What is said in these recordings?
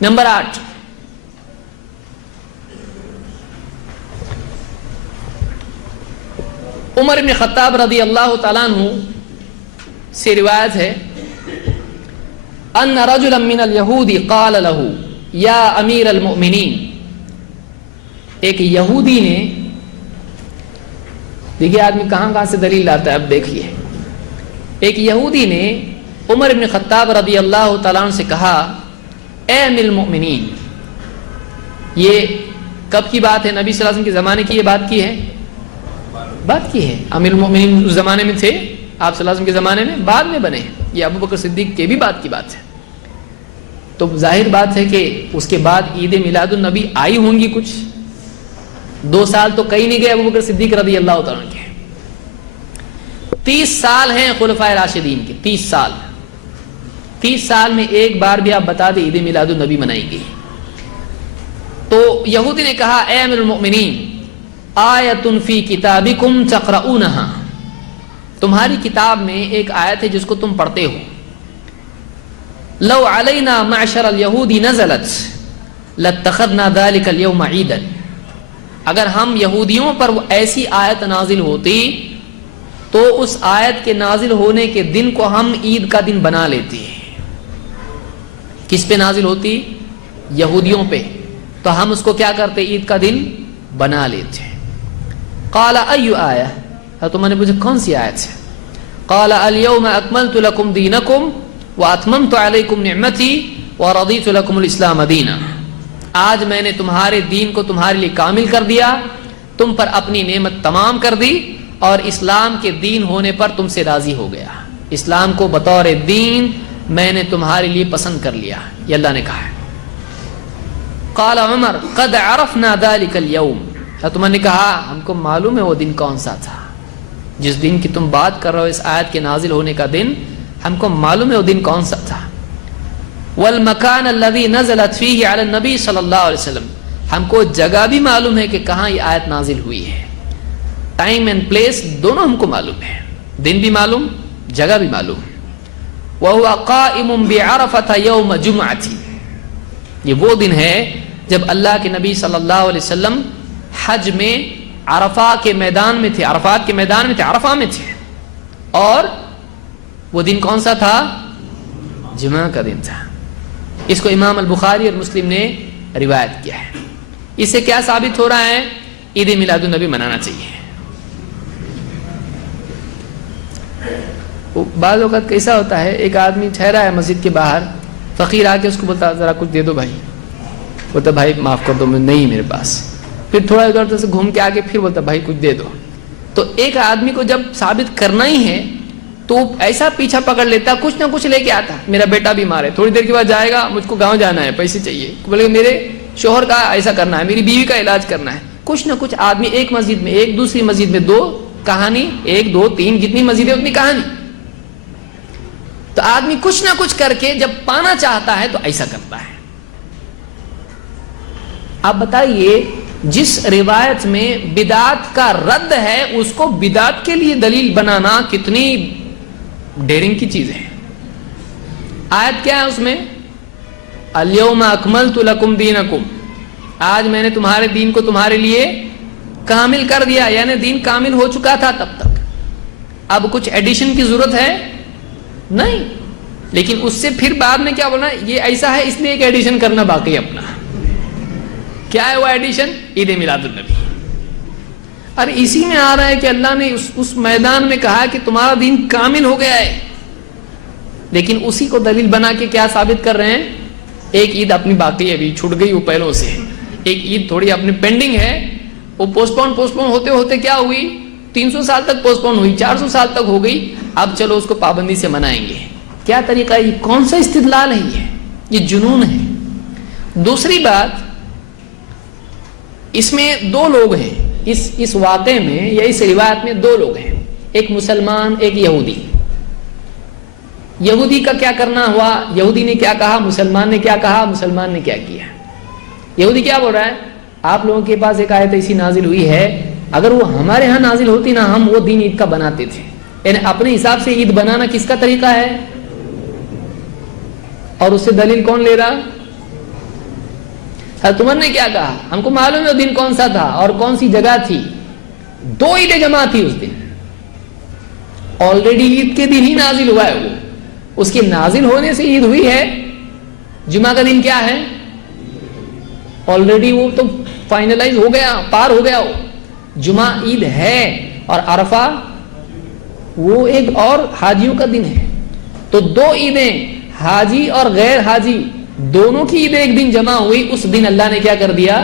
Number 8، عمر بن خطاب رضی اللہ تعالیٰ عنہ سے روایت ہے ان رجلا من الیہود قال له یا امیر المؤمنین، ایک یہودی نے، دیکھیے آدمی کہاں کہاں سے دلیل لاتا ہے، اب دیکھیے، ایک یہودی نے عمر بن خطاب رضی اللہ تعالیٰ عنہ سے کہا اے امیر المؤمنین. یہ کب کی بات ہے؟ نبی صلی اللہ علیہ وسلم کے زمانے کی یہ بات کی ہے، امیر المؤمنین اس زمانے میں تھے، آپ صلی اللہ علیہ وسلم کے زمانے میں بعد میں بنے، یہ ابو بکر صدیق کے بھی بات کی بات ہے. تو ظاہر بات ہے کہ اس کے بعد عید میلاد النبی آئی ہوں گی کچھ 2 سال تو کہیں نہیں گئے ابو بکر صدیق رضی اللہ تعالیٰ عنہ کے. 30 سال ہیں خلفائے راشدین کے، 30 سال میں ایک بار بھی آپ بتا دیں عید میلاد النبی منائی گئی. تو یہودی نے کہا اے امیر المؤمنین آیۃ فی کتابکم تقرؤونہا، تمہاری کتاب میں ایک آیت ہے جس کو تم پڑھتے ہو، لو علینا معشر الیہود نزلت لاتخذنا ذلک اليوم عیدا، اگر ہم یہودیوں پر ایسی آیت نازل ہوتی تو اس آیت کے نازل ہونے کے دن کو ہم عید کا دن بنا لیتے. کس پہ نازل ہوتی؟ یہودیوں پہ، تو ہم اس کو کیا کرتے؟ عید کا دن بنا لیتے. قال ای آیہ، تو میں نے پوچھا کون سی آیت ہے؟ قال الیوم اکملت لکم دینکم واتممت علیکم نعمتی ورضیت لکم الاسلام دینا، آج میں نے تمہارے دین کو تمہارے لیے کامل کر دیا، تم پر اپنی نعمت تمام کر دی اور اسلام کے دین ہونے پر تم سے راضی ہو گیا، اسلام کو بطور دین میں نے تمہارے لیے پسند کر لیا، یہ اللہ نے کہا ہے. قال عمر قد عرفنا ذلك اليوم، تو میں نے کہا ہم کو معلوم ہے وہ دن کون سا تھا، جس دن کی تم بات کر رہے ہو اس آیت کے نازل ہونے کا دن، ہم کو معلوم ہے وہ دن کون سا تھا. والمکان الذي نزلت فيه على النبي صلی اللہ علیہ وسلم، ہم کو جگہ بھی معلوم ہے کہ کہاں یہ آیت نازل ہوئی ہے، ٹائم اینڈ پلیس دونوں ہم کو معلوم ہے، دن بھی معلوم جگہ بھی معلوم. وهو قائم بعرفة يوم جمعة، یہ وہ دن ہے جب اللہ کے نبی صلی اللہ علیہ وسلم حج میں عرفہ کے میدان میں تھے، عرفات کے میدان میں تھے، عرفہ میں تھے، اور وہ دن کون سا تھا؟ جمعہ کا دن تھا. اس کو امام البخاری اور مسلم نے روایت کیا ہے. اس سے کیا ثابت ہو رہا ہے؟ عید میلاد النبی منانا چاہیے. بعض اوقات کیسا ہوتا ہے، ایک آدمی ٹھہرا ہے مسجد کے باہر، فقیر آ کے اس کو بولتا ذرا کچھ دے دو بھائی، بولتا بھائی معاف کر دو میں نہیں میرے پاس، پھر تھوڑا ادھر سے گھوم کے آگے پھر بولتا بھائی کچھ دے دو. تو ایک آدمی کو جب ثابت کرنا ہی ہے تو ایسا پیچھا پکڑ لیتا، کچھ نہ کچھ لے کے آتا، میرا بیٹا بیمار ہے، تھوڑی دیر کے بعد جائے گا، مجھ کو گاؤں جانا ہے، پیسے چاہیے، بولے میرے شوہر کا ایسا کرنا ہے، میری بیوی کا علاج کرنا ہے، کچھ نہ کچھ آدمی ایک مسجد میں، ایک دوسری مسجد میں 2 کہانی، 1 2 3 جتنی مسجد ہے اتنی کہانی. تو آدمی کچھ نہ کچھ کر کے جب پانا چاہتا ہے تو ایسا کرتا ہے. آپ بتائیے جس روایت میں بدعت کا رد ہے اس کو بدعت کے لیے دلیل بنانا کتنی ڈیرنگ کی چیز ہے. آیت کیا ہے اس میں؟ الیوم اکملت لکم دینکم، آج میں نے تمہارے دین کو تمہارے لیے کامل کر دیا، یعنی دین کامل ہو چکا تھا تب تک، اب کچھ ایڈیشن کی ضرورت ہے نہیں. لیکن اس سے پھر بعد میں کیا بولنا، یہ ایسا ہے اس لیے ایک ایڈیشن کرنا باقی ہے اپنا. کیا ہے وہ ایڈیشن؟ عید میلاد النبی. اور اسی میں آ رہا ہے کہ اللہ نے اس میدان میں کہا کہ تمہارا دین کامل ہو گیا ہے، لیکن اسی کو دلیل بنا کے کیا ثابت کر رہے ہیں؟ ایک عید اپنی باقی ہے، ابھی چھوٹ گئی وہ پہلوں سے، ایک عید تھوڑی اپنی پینڈنگ ہے، وہ پوسٹ پون ہوتے ہوتے کیا ہوئی، 300 سال تک پوسٹ پون ہوئی، 400 سال تک ہو گئی، اب چلو اس کو پابندی سے منائیں گے. کیا طریقہ ہے؟ یہ کون سا استدلال ہے؟ یہ جنون ہے. دوسری بات، اس میں 2 لوگ ہیں، اس واقعے میں یا اس روایت میں 2 لوگ ہیں، ایک مسلمان ایک یہودی. یہودی کا کیا کرنا ہوا؟ یہودی نے کیا کہا، مسلمان نے کیا کہا، مسلمان نے کیا کیا. یہودی کیا بول رہا ہے؟ آپ لوگوں کے پاس ایک آیت ایسی نازل ہوئی ہے، اگر وہ ہمارے ہاں نازل ہوتی نا ہم وہ دین عید کا بناتے تھے. یعنی اپنے حساب سے عید بنانا کس کا طریقہ ہے؟ اور اس سے دلیل کون لے رہا؟ حضرت عمر نے کیا کہا؟ ہم کو معلوم ہے وہ دن کون سا تھا اور کون سی جگہ تھی. 2 عیدیں جمع تھی اس دن. آلریڈی عید کے دن ہی نازل ہوا ہے وہ. اس کے نازل ہونے سے عید ہوئی ہے. جمعہ کا دن کیا ہے؟ آلریڈی وہ تو فائنلائز ہو گیا, پار ہو گیا. وہ جمعہ عید ہے اور عرفہ وہ ایک اور حاجیوں کا دن ہے. تو 2 عیدیں, حاجی اور غیر حاجی دونوں کی عیدیں ایک دن جمع ہوئی. اس دن اللہ نے کیا کر دیا؟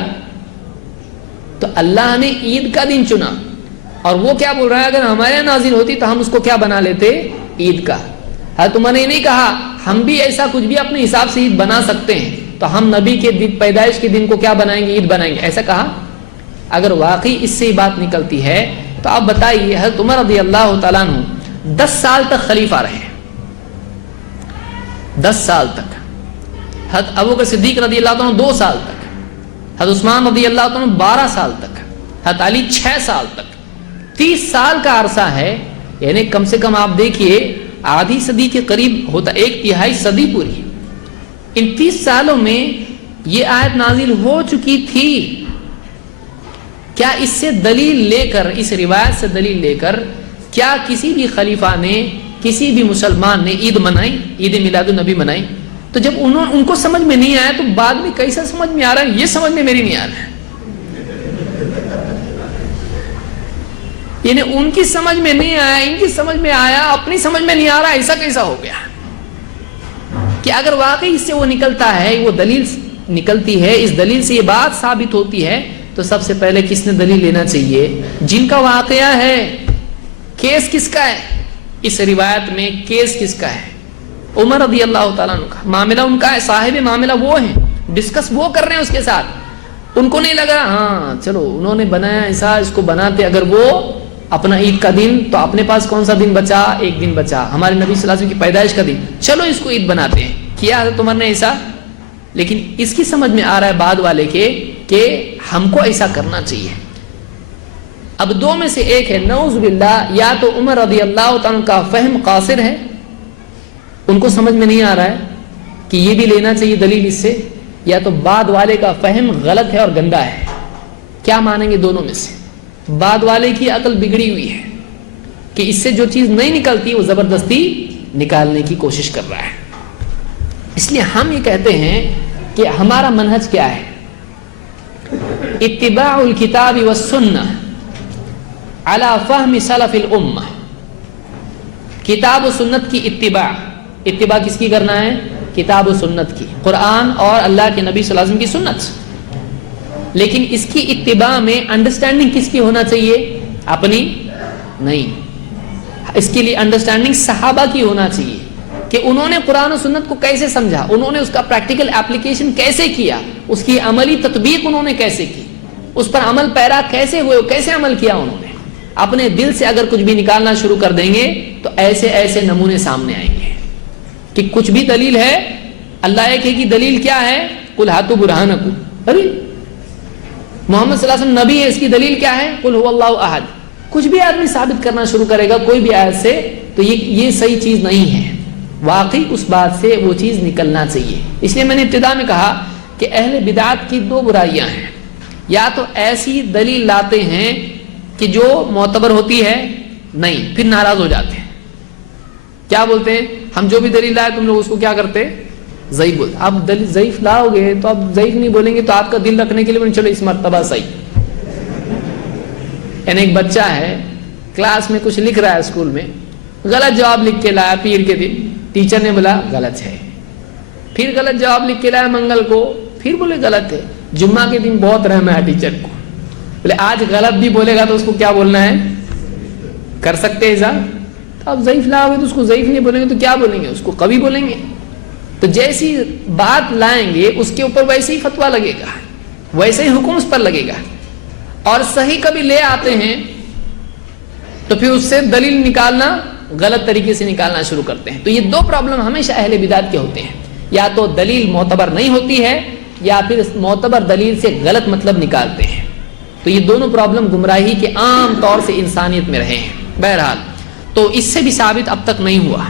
تو اللہ نے عید کا دن چنا. اور وہ کیا بول رہا ہے, اگر ہمارے یہاں نازل ہوتی تو ہم اس کو کیا بنا لیتے؟ عید کا. حضرت عمر نے نہیں کہا ہم بھی ایسا کچھ بھی اپنے حساب سے عید بنا سکتے ہیں تو ہم نبی کے دن, پیدائش کے دن کو کیا بنائیں گے؟ عید بنائیں گے. ایسا کہا؟ اگر واقعی اس سے بات نکلتی ہے تو آپ بتائیے, حضرت عمر رضی اللہ تعالیٰ عنہ 10 سال تک خلیفہ رہے. 10 سال تک. حضرت ابوبکر صدیق رضی اللہ عنہ 2 سال تک. حضرت عثمان رضی اللہ عنہ 12 سال تک. حضرت علی 6 سال تک. 30 سال کا عرصہ ہے. یعنی کم سے کم آپ دیکھیے آدھی صدی کے قریب ہوتا, 1/3 صدی پوری. ان 30 سالوں میں یہ آیت نازل ہو چکی تھی. کیا اس سے دلیل لے کر, اس روایت سے دلیل لے کر کیا کسی بھی خلیفہ نے, کسی بھی مسلمان نے عید منائی, عید میلاد النبی منائی؟ تو جب ان کو سمجھ میں نہیں آیا تو بعد میں کیسا سمجھ میں آ رہا ہے؟ یہ سمجھ میں میری نہیں آ رہا ہے. یعنی ان کی سمجھ میں نہیں آیا, ان کی سمجھ میں آیا, اپنی سمجھ میں نہیں آ رہا. ایسا کیسا ہو گیا کہ اگر واقعی اس سے وہ نکلتا ہے, وہ دلیل نکلتی ہے, اس دلیل سے یہ بات ثابت ہوتی ہے, تو سب سے پہلے کس نے دلیل لینا چاہیے؟ جن کا واقعہ ہے. کیس کس کا ہے اس روایت میں؟ کیس کس کا ہے؟ عمر رضی اللہ تعالیٰ عنہ کا. معاملہ ان کا ہے, صاحب معاملہ وہ ہیں, ڈسکس وہ کر رہے ہیں اس کے ساتھ. ان کو نہیں لگا ہاں چلو انہوں نے بنایا ایسا, اس کو بناتے اگر وہ اپنا عید کا دن, تو اپنے پاس کون سا دن بچا؟ ایک دن بچا, ہمارے نبی صلی اللہ علیہ وسلم کی پیدائش کا دن, چلو اس کو عید بناتے ہیں. کیا حضرت عمر نے ایسا؟ لیکن اس کی سمجھ میں آ رہا ہے بعد والے کے کہ ہم کو ایسا کرنا چاہیے. اب 2 میں سے ایک ہے, نعوذ باللہ, یا تو عمر رضی اللہ تعالیٰ کا فہم قاصر ہے, ان کو سمجھ میں نہیں آ رہا ہے کہ یہ بھی لینا چاہیے دلیل اس سے, یا تو بعد والے کا فہم غلط ہے اور گندا ہے. کیا مانیں گے دونوں میں سے؟ بعد والے کی عقل بگڑی ہوئی ہے کہ اس سے جو چیز نہیں نکلتی وہ زبردستی نکالنے کی کوشش کر رہا ہے. اس لیے ہم یہ کہتے ہیں کہ ہمارا منہج کیا ہے؟ اتباع الکتاب والسنہ علی فہم سلف الامہ. کتاب و سنت کی اتباع. اتباع کس کی کرنا ہے؟ کتاب و سنت کی, قرآن اور اللہ کے نبی صلی اللہ علیہ وسلم کی سنت. لیکن اس کی اتباع میں انڈرسٹینڈنگ کس کی ہونا چاہیے؟ اپنی نہیں. اس کے لیے انڈرسٹینڈنگ صحابہ کی ہونا چاہیے کہ انہوں نے قرآن و سنت کو کیسے سمجھا, انہوں نے اس کا پریکٹیکل اپلیکیشن کیسے کیا, اس کی عملی تطبیق انہوں نے کیسے کی, اس پر عمل پیرا کیسے ہوئے, کیسے عمل کیا انہوں نے. اپنے دل سے اگر کچھ بھی نکالنا شروع کر دیں گے تو ایسے ایسے نمونے سامنے آئیں گے کہ کچھ بھی دلیل ہے. اللہ ایک ہے کہ دلیل کیا ہے؟ قل ہاتوا برہانکم. ارے محمد صلی اللہ علیہ وسلم نبی ہے, اس کی دلیل کیا ہے؟ قل هو اللہ احد. کچھ بھی آدمی ثابت کرنا شروع کرے گا کوئی بھی آیت سے تو یہ صحیح چیز نہیں ہے. واقعی اس بات سے وہ چیز نکلنا چاہیے. اس لیے میں نے ابتدا میں کہا کہ اہل بدعت کی 2 برائیاں ہیں. یا تو ایسی دلیل لاتے ہیں کہ جو معتبر ہوتی ہے نہیں, پھر ناراض ہو جاتے ہیں. کیا بولتے ہیں؟ ہم جو بھی دلیل لائے تم لوگ اس کو کیا کرتے؟ ضعیف بولتے. اب دلیل ضعیف لاؤ گے تو اب ضعیف نہیں بولیں گے تو آپ کا دل رکھنے کے لیے چلو اس مرتبہ صحیح. یعنی ایک بچہ ہے کلاس میں کچھ لکھ رہا ہے اسکول میں, غلط جواب لکھ کے لایا پیر کے دن, ٹیچر نے بولا غلط ہے. پھر غلط جواب لکھ کے لایا منگل کو, پھر بولے غلط ہے. جمعہ کے دن بہت رحم ہے ٹیچر کو, بولے آج غلط بھی بولے گا تو اس کو کیا بولنا ہے؟ کر سکتے ایسا؟ تو آپ ضعیف لاؤ گے تو اس کو ضعیف نہیں بولیں گے تو کیا بولیں گے؟ اس کو قوی بولیں گے. تو جیسی بات لائیں گے اس کے اوپر ویسے ہی فتویٰ لگے گا, ویسے ہی حکم اس پر لگے گا. اور صحیح کبھی لے آتے ہیں تو پھر اس سے دلیل نکالنا غلط طریقے سے نکالنا شروع کرتے ہیں. تو یہ 2 پرابلم ہمیشہ اہل بدعت کے ہوتے ہیں, یا تو دلیل معتبر نہیں ہوتی ہے یا پھر معتبر دلیل سے غلط مطلب نکالتے ہیں. تو یہ دونوں پرابلم گمراہی کے عام طور سے انسانیت میں رہے ہیں. بہرحال تو اس سے بھی ثابت اب تک نہیں ہوا.